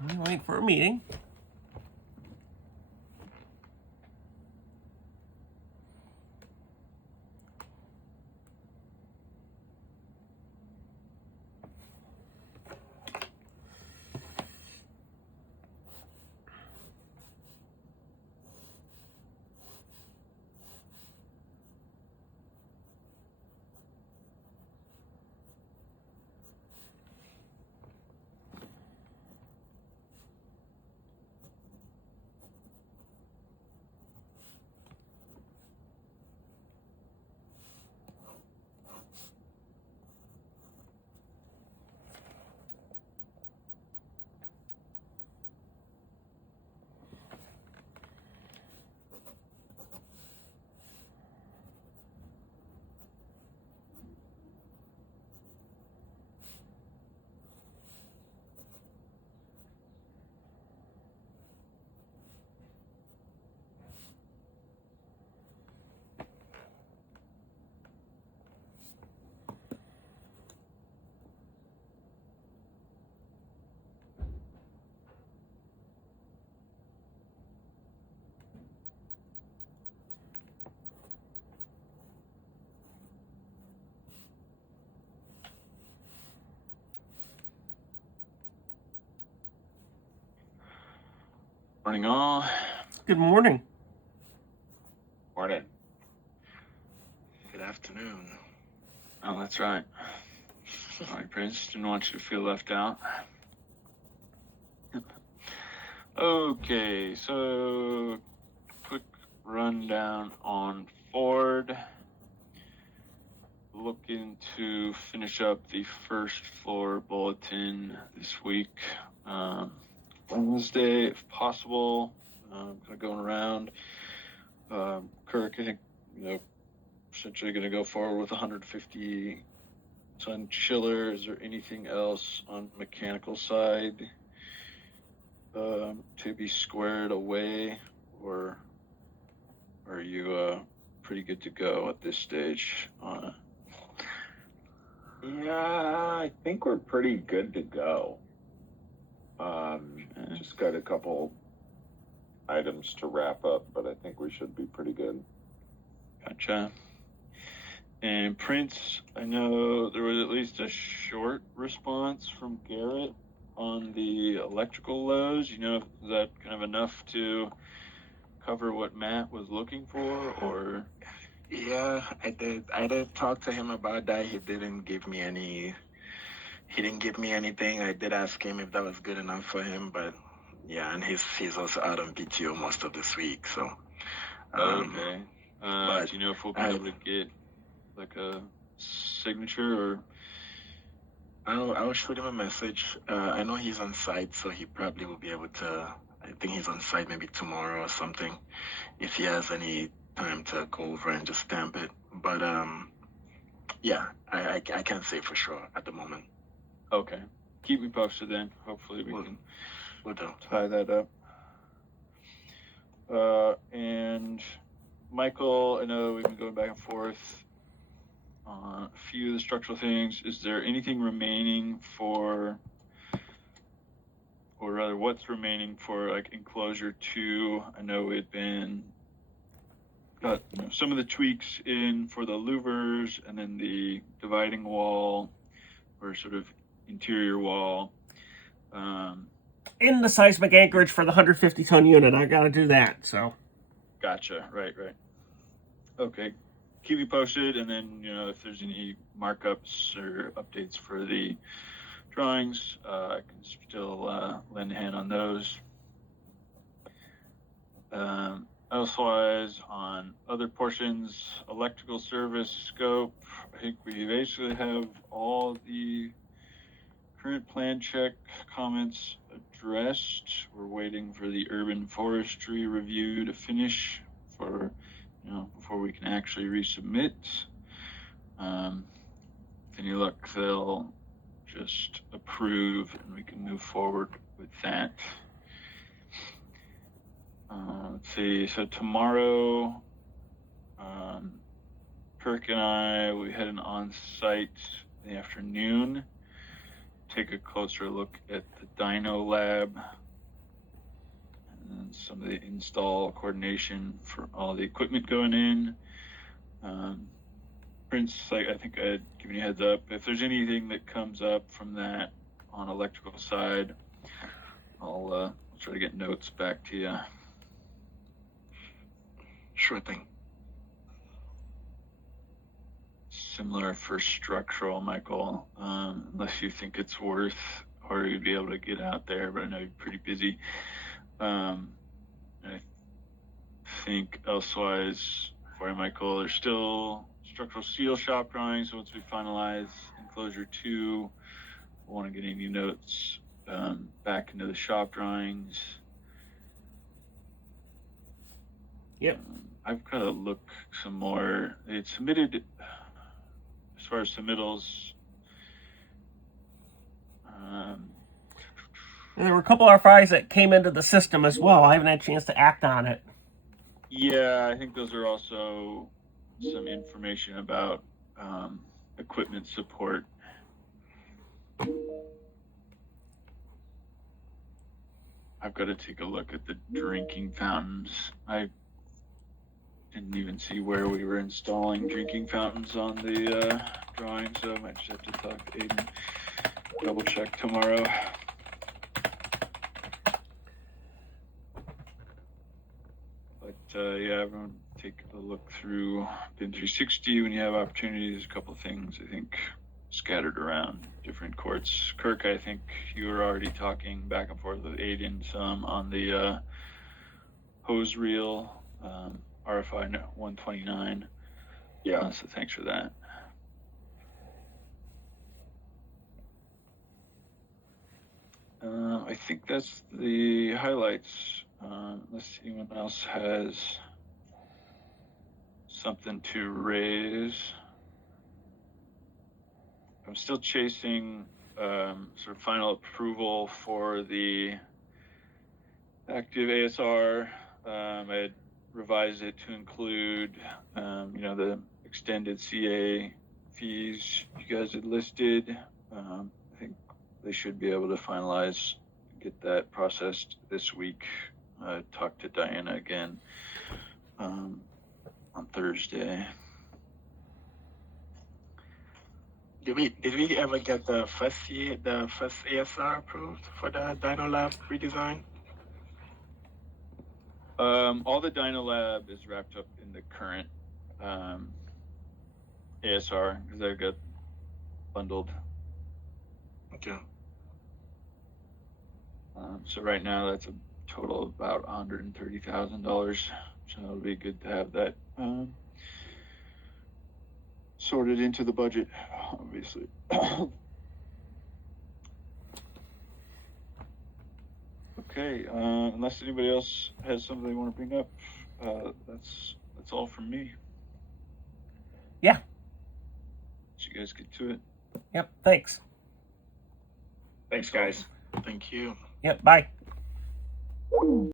I'm waiting for a meeting. Morning, all. Good morning. Morning. Good afternoon. Oh, that's right. Sorry, Prince. Didn't want you to feel left out. Okay, so quick rundown on Ford. Looking to finish up the first floor bulletin this week. Wednesday, if possible. Kind of going around. Kirk, I think, essentially going to go forward with 150-ton chiller. Is there anything else on the mechanical side to be squared away, or are you pretty good to go at this stage on it? Yeah, I think we're pretty good to go. Just got a couple items to wrap up, but I think we should be pretty good. Gotcha. And Prince, I know there was at least a short response from Garrett on the electrical lows. Is that kind of enough to cover what Matt was looking for, or? Yeah, I did talk to him about that. He didn't give me anything. I did ask him if that was good enough for him, but yeah, and he's also out on PTO most of this week, so. Okay. Do you know if we'll be able to get like a signature, or? I'll shoot him a message. I know he's on site, so he probably will be able to. I think he's on site maybe tomorrow or something, if he has any time to go over and just stamp it. But yeah, I can't say for sure at the moment. Okay. Keep me posted then. Hopefully we'll do. Tie that up. And Michael, I know we've been going back and forth on a few of the structural things. Is there anything remaining or rather, what's remaining for like enclosure 2? I know we'd been got some of the tweaks in for the louvers, and then the dividing wall or sort of interior wall. In the seismic anchorage for the 150-ton unit, I got to do that. So. Gotcha. Right. Okay. Keep me posted, and then if there's any markups or updates for the drawings, I can still lend a hand on those. Elsewise, on other portions, electrical service scope, I think we basically have all the current plan check comments addressed. We're waiting for the urban forestry review to finish before we can actually resubmit. With any luck, they'll just approve and we can move forward with that. Let's see, so tomorrow, Kirk and I, we had an on-site in the afternoon, take a closer look at the dyno lab and some of the install coordination for all the equipment going in. Prince, I think I had given you a heads up. If there's anything that comes up from that on electrical side, I'll try to get notes back to you. Sure thing. Similar for structural, Michael, unless you think it's worth, or you'd be able to get out there, but I know you're pretty busy. I think elsewise for you, Michael, there's still structural steel shop drawings. So once we finalize enclosure 2, I want to get any notes back into the shop drawings. Yep. I've got to look some more. It's submitted, as far as submittals. And there were a couple RFIs that came into the system as well. I haven't had a chance to act on it. Yeah, I think those are also some information about equipment support. I've got to take a look at the drinking fountains. I didn't even see where we were installing drinking fountains on the drawing, so I might just have to talk to Aiden, double check tomorrow. But yeah, everyone take a look through BIM 360 when you have opportunities. A couple of things I think scattered around different courts. Kirk, I think you were already talking back and forth with Aiden some on the hose reel RFI 129. Yeah. So thanks for that. I think that's the highlights. Unless anyone else has something to raise. I'm still chasing sort of final approval for the active ASR. I had revised it to include, the extended CA fees you guys had listed. I think they should be able to finalize, get that processed this week. Talk to Diana again on Thursday. Did we ever get the first ASR approved for the Dyno Lab redesign? All the Dyno Lab is wrapped up in the current ASR because they got bundled. Okay. So right now that's a total of about $130,000. So it'll be good to have that sorted into the budget, obviously. Okay, unless anybody else has something they want to bring up, that's all from me. Yeah. So you guys get to it. Yep. Thanks. Thanks, guys. Thank you. Yep. Bye.